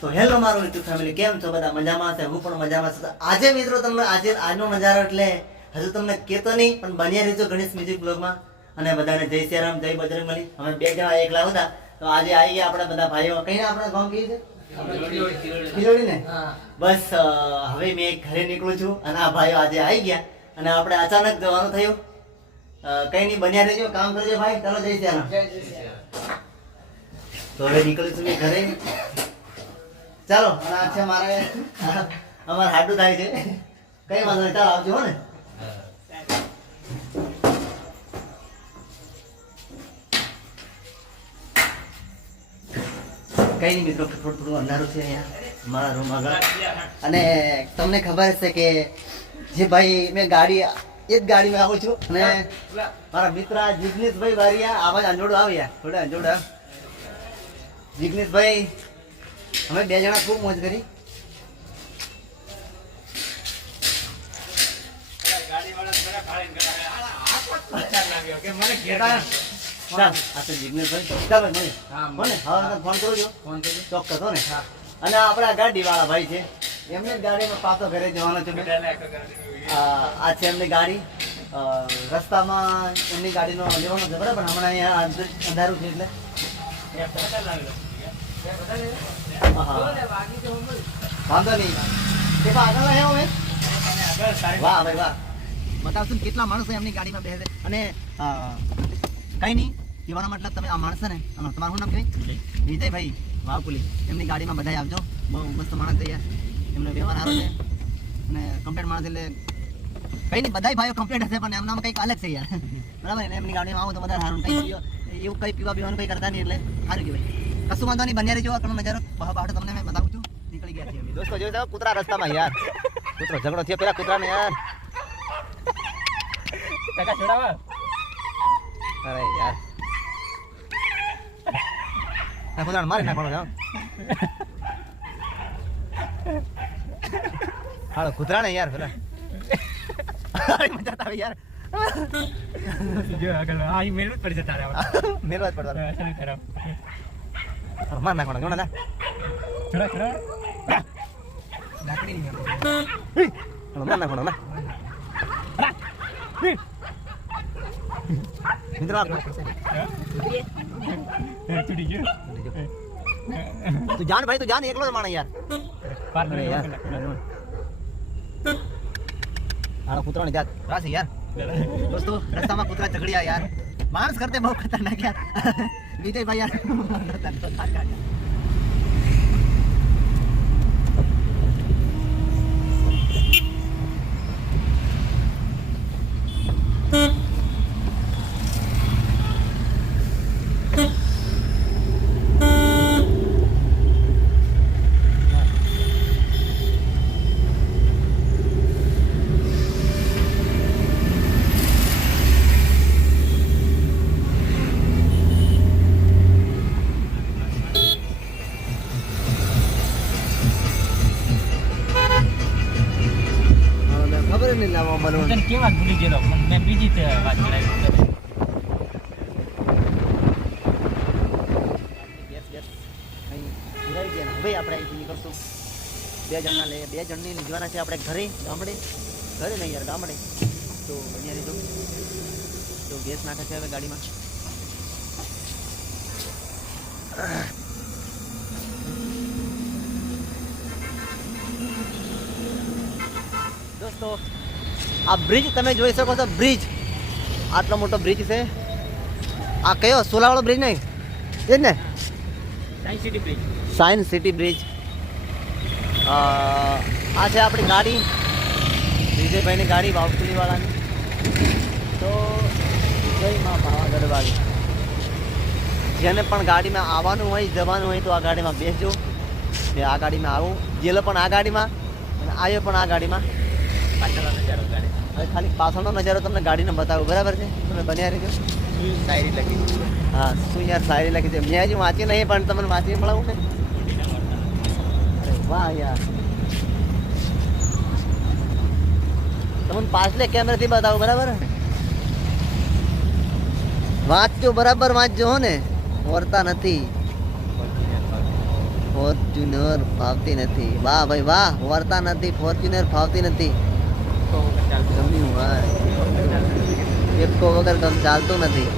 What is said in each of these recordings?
તો હેલો મારું YouTube family કેમ છો બધા? મજામાં છે? હું પણ મજામાં છું. આજે મિત્રો તમને આજે આજનો નજારો એટલે હજુ તમને કહેતો નહીં પણ બન્યા રહેજો ગણેશ મ્યુઝિક બ્લોગમાં અને બધાને જય શ્રીરામ જય બજરંગબલી. અમે બે જણા એકલા હતા. તો આજે આવી ગયા આપણા બધા ભાઈઓ. કઈ આપણા ગામ કઈ છે? ખિલોડી ને? બસ હવે મેં ઘરે નીકળું છું અને આ ભાઈઓ આજે આવી ગયા. અને આપણે અચાનક જવાનું થયું. કઈ નહીં બન્યા રહેજો કામ કરજો ભાઈ. ચાલો જય સિયારામ. તો હવે નીકળું છું ઘરે. ચાલો અને છે મારે, અમારે હાડું થાય છે. કઈ વાંધો નહીં, ચાલો, આવજો ને. કઈ નહીં મિત્રો, થોડું થોડું અંધારું છે અહીંયા મારા રૂમ આગળ. અને તમને ખબર છે કે જે ભાઈ, મેં ગાડી, એ જ ગાડીમાં આવું છું. અને મારા મિત્ર જિગ્નેશભાઈ વારિયા, આવા અંજોડો આવ્યા. થોડા અંજોડા. જિગ્નેશભાઈ અમે બે જણા ખૂબ મોજ કરી. અને આપણા ગાડી વાળા ભાઈ છે. એમની ગાડીમાં પાછો ઘરે જવાનો છે. આ આ છે એમની ગાડી. રસ્તામાં એમની ગાડીનો લેવાનો છે બરાબર? હમણાં અહીંયા અંધ- અંધારું છે એટલે. વાંધો નહીં આગળ આવ્યો હવે વાહ ભાઈ વાહ. બતાવશું ને કેટલા માણસો એમની ગાડીમાં બેસે અને કંઈ કઈ નહીં કહેવાનો મતલબ તમે આ માણસ ને તમારું નામ કહેવાય વિજયભાઈ વાવકુલી એમની ગાડીમાં બધા આવજો બહુ મસ્ત માણસ થઈ એમનો વ્યવહાર સારો છે અને કમ્પ્લેટ માણસ એટલે કંઈ નહીં બધાય ભાઈઓ કમ્પ્લેટ હશે પણ એમનામાં કંઈક અલગ છે યાર? બરાબર એમની ગાડીમાં આવો તો બધા સારું કંઈ એવું કંઈ પીવા પીવાનું કંઈ કરતા નહીં એટલે સારું કહેવાય. કશું વાંધો નહીં બન્યા રહેજો. આપણો નજારો બહાર તમને મેં બતાવું છું. નીકળી ગયા છીએ દોસ્તો જોઈ જાઓ કૂતરા રસ્તામાં યાર. કૂતરો ઝઘડો થયો પેલા કૂતરાને યાર. અરે યાર. આ કૂતરાને મારી નાખવાનો જાઓ હાલો કૂતરાને યાર પેલા. મજા તો આવી યાર. મેળવા જ પડવાનું હાલો, માર નાખવાનો જોડે ના હાલો, માર નાખવાનો ના મિત્રો આ તું જાન ભાઈ તું જાન એકલો જ માણે યાર અરે યાર હાલો કૂતરાની જાત રાસી યાર દોસ્તો રસ્તામાં કૂતરા ઝઘડ્યા યાર માણસ કરતે બહુ ખતરનાક યાર વિજયભાઈ યાર ખબર નહીં લાવવા મળવાનું કેવા ભૂલી ગયેલો પણ મેં બીજી તે વાત કરાવી ગેસ ગેસ અહીં પુરાઈ ગયા ને હવે આપણે અહીંથી નીકળશું બે જણના લે બે જણની જવાના છે આપણે ઘરે ગામડે ઘરે નહીં યાર ગામડે તો અહીંયા રહેજો તો ગેસ નાખે છે હવે ગાડીમાં દોસ્તો આ બ્રિજ તમે જોઈ શકો છો બ્રિજ આટલો મોટો બ્રિજ છે. આ કયો? સોલાવાળો બ્રિજ નહીં? એ જ ને? Science city bridge science city bridge આ છે આપણી ગાડી. વિજયભાઈની ગાડી વાવકુલીવાળાની તો જય માં પાવાગઢ વાળી જેને પણ ગાડીમાં આવવાનું હોય જવાનું હોય તો આ ગાડીમાં બેસજો. ને આ ગાડીમાં આવું. ગયેલો પણ આ ગાડીમાં અને આવ્યો પણ આ ગાડીમાં. પાછળનો નજારો ગાડી. હવે ખાલી પાછળનો નજારો તમને ગાડીને બતાવું. બરાબર છે? તમે બન્યા રહેજો. શાયરી લખી હા શું યાર સારી લખી છે મેં હજી વાંચી નહીં પણ તમને વાંચી મળાવું ને અરે વાહ યાર. તમને પાછલે કેમેરાથી બતાવો બરાબર? વાંચજો બરાબર વાંચજો હો ને? વરતા નથી. ફોર્ચ્યુનર ફાવતી નથી. વાહ ભાઈ વાહ વર્તા નથી ફોર્ચ્યુનર ફાવતી નથી. તો ચાલતું ગમ્યું વગર ગમ ચાલતું નથી.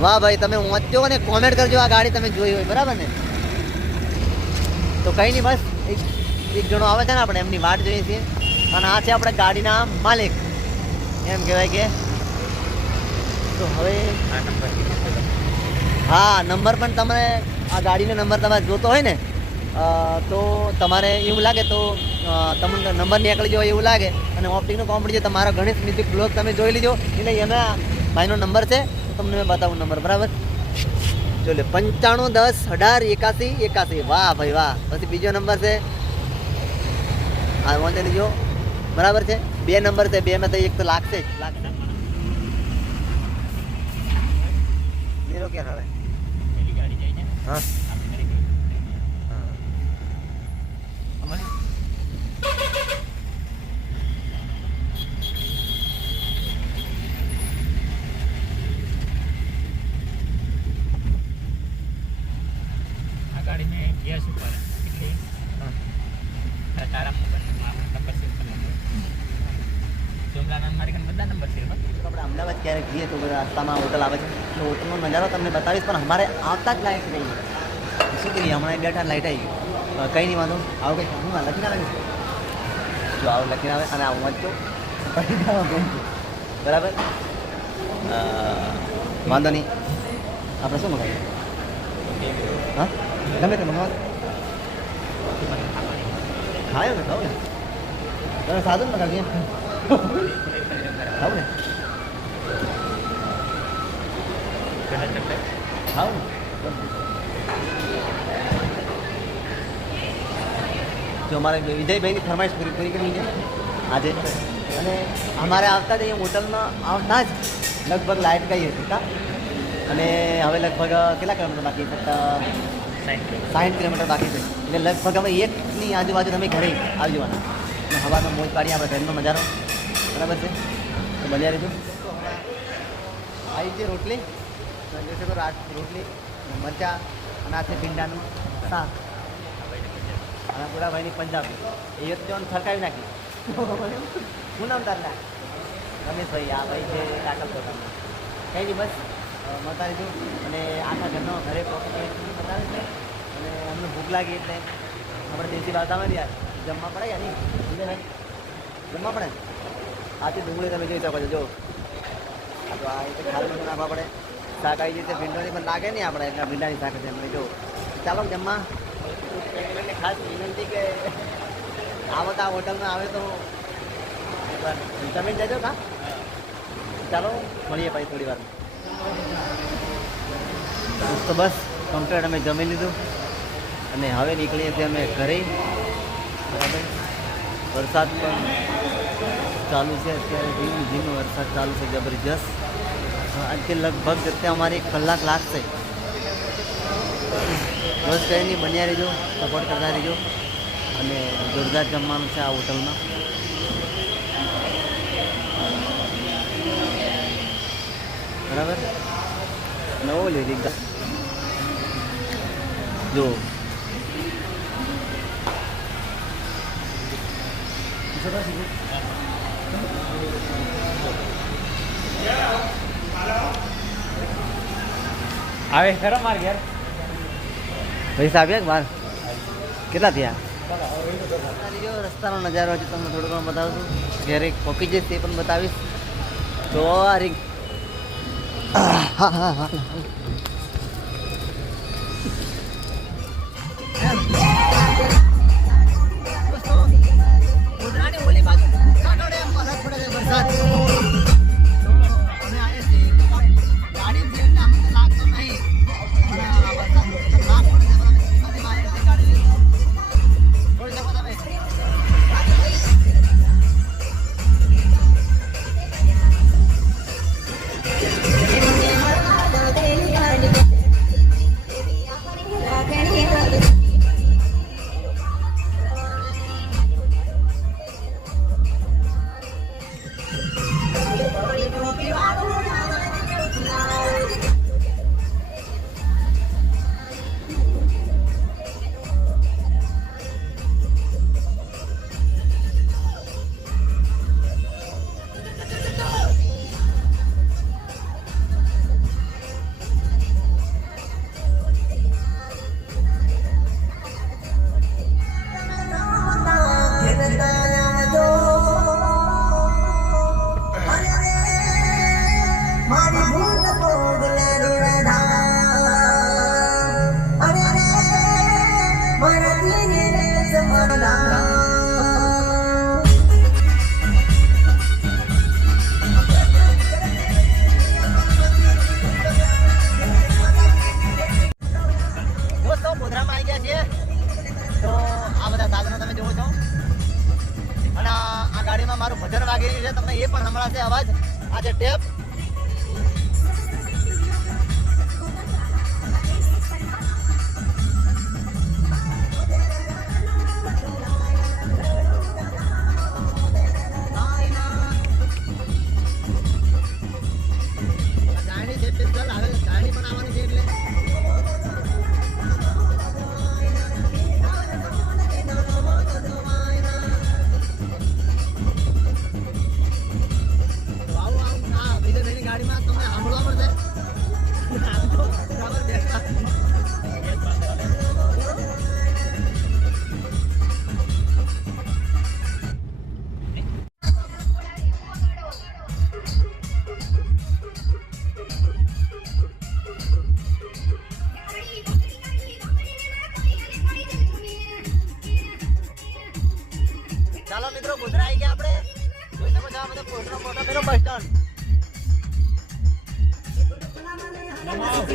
વાહ ભાઈ, તમે વાંચજો અને કોમેન્ટ કરજો, આ ગાડી તમે જોઈ હોય, બરાબર ને? તો કંઈ નહીં બસ, એક એક જણો આવે છે ને આપણે, એમની વાટ જોઈએ છીએ. અને આ છે આપણે ગાડીના માલિક. એમ કહેવાય કે. તો હવે હા, નંબર પણ તમે આ ગાડીનો નંબર તમારે જોતો હોય ને તો તમારે એવું લાગે તો તમને નંબર નીકળી જાય એવું લાગે. અને ઓપ્ટિકનું કોમ્પિટિશન તમારો ગણેશ મ્યુઝિક બ્લોગ તમે જોઈ લીજો એટલે એના ભાઈનો નંબર છે, તો તમને મેં બતાવું નંબર, બરાબર? જો લે, પંચાણું દસ અઢાર એકાસી એકાસી. વાહ ભાઈ વાહ. પછી બીજો નંબર છે. હા વાંધો લીજો. બરાબર છે? બે નંબર છે, બે માં તો એક તો લાગશે જ. લાગશે. મેરો ક્યાં હવે છે હા આપણે ગાડી ગઈ. અમારે આ ગાડીને ગેસ ઉપર એટલે હા. આ તારા મોબાઈલ નંબર સેવ કરી નાખો. જુમલાના મારી કાન બધા નંબર સેવ તો આપણે અમદાવાદ ક્યારેક જઈએ તો બધા રસ્તામાં હોટલ આવે છે તો નજારો તમને બતાવીશ, પણ અમારે આવતા જ લાઈટ નહીં શું કરીએ, હમણાં બેઠા લાઈટ આવી ગઈ. કંઈ નહીં, વાંધો આવું કંઈ હું લખીને આવે જો, આવું લખીને આવે અને આવું વાંચો બરાબર? વાંધો નહીં. આપણે શું મંગાવીએ? હા? ગમે તે મંગાવો. ખાયો ને ખાવ ને તમે સાદું જ મગાવીએ. ખાવ ને ખાવ. જો અમારે વિજયભાઈની ફરમાઈશ પૂરી પૂરી કરી છે આજે. અને અમારે આવતા જ અહીંયા હોટલમાં આવતા જ લગભગ લાઇટ ગઈ હતી કા? અને હવે લગભગ કેટલા કિલોમીટર બાકી ફક્ત સાઠ કિલોમીટર બાકી છે. એટલે લગભગ અમે એકની આજુબાજુ તમે ઘરે આવી જવાના. અને હવાનો મોજ પાડી આપણે ઘરનો નજારો બરાબર છે? તો બન્યા રહેજો. આવી છે રોટલી તમે જોઈ રાત રોટલી મરચા અને છે ભીંડાનું શાક અને પુરાભાઈની પંજાબી એ તો થરકાવી નાખી શું નામ તારના રમેશભાઈ આ ભાઈ છે કાકલ પોતાના કંઈ નહીં બસ બતાવી દઉં અને આખા ઘરનો ઘરે પહોંચી બતાવે છે અને અમને ભૂખ લાગી એટલે આપણે દેશી ભાષામાં યાર જમવા પડે યાર નહીં જમવા પડે આથી ડુંગળી તમે જોઈ શકો છો જો આ તો આ રીતે ખાલી નાખવા પડે શાક આવી રીતે ભીંડોની પણ લાગે નહીં આપણે એટલે ભીંડાની શાક છે એમને જો, ચાલો જમવા. ખાસ વિનંતી કે આવો તો આ હોટલમાં આવે તો જમીન જજો કા? ચાલો, મળીએ પછી થોડી વાર. તો બસ કમ્પ્લેટ અમે જમી લીધું. અને હવે નીકળીએ છીએ અમે ઘરે. બરાબર? વરસાદ પણ ચાલુ છે. અત્યારે ધીમું ધીમે વરસાદ ચાલુ છે, જબરજસ્ત. આજથી લગભગ અત્યારે અમારે એક કલાક લાગશે. બસ કંઈ નહીં, બન્યા રહેજો, સપોર્ટ કરતા રહેજો અને જોરદાર જમવાનું છે આ હોટલમાં. બરાબર? નવો લીધી જો. આવે ખરો માર ઘેર. પૈસા આવ્યા બાર? કેટલા થયા? રસ્તાનો નજારો છે તમને થોડું ઘણું બતાવશું ઘેરે પોકી જઈશ તે પણ બતાવીશ. તો આ રીંગ. હા હા હા Thank. you. ગાડીમાં તમને સાંભળવા ચાલો મિત્રો ગુજરાત આવી ગયા આપણે. જોઈ શકો છો આ બધા પોટનો પોટો બસ સ્ટેન્ડ Oh,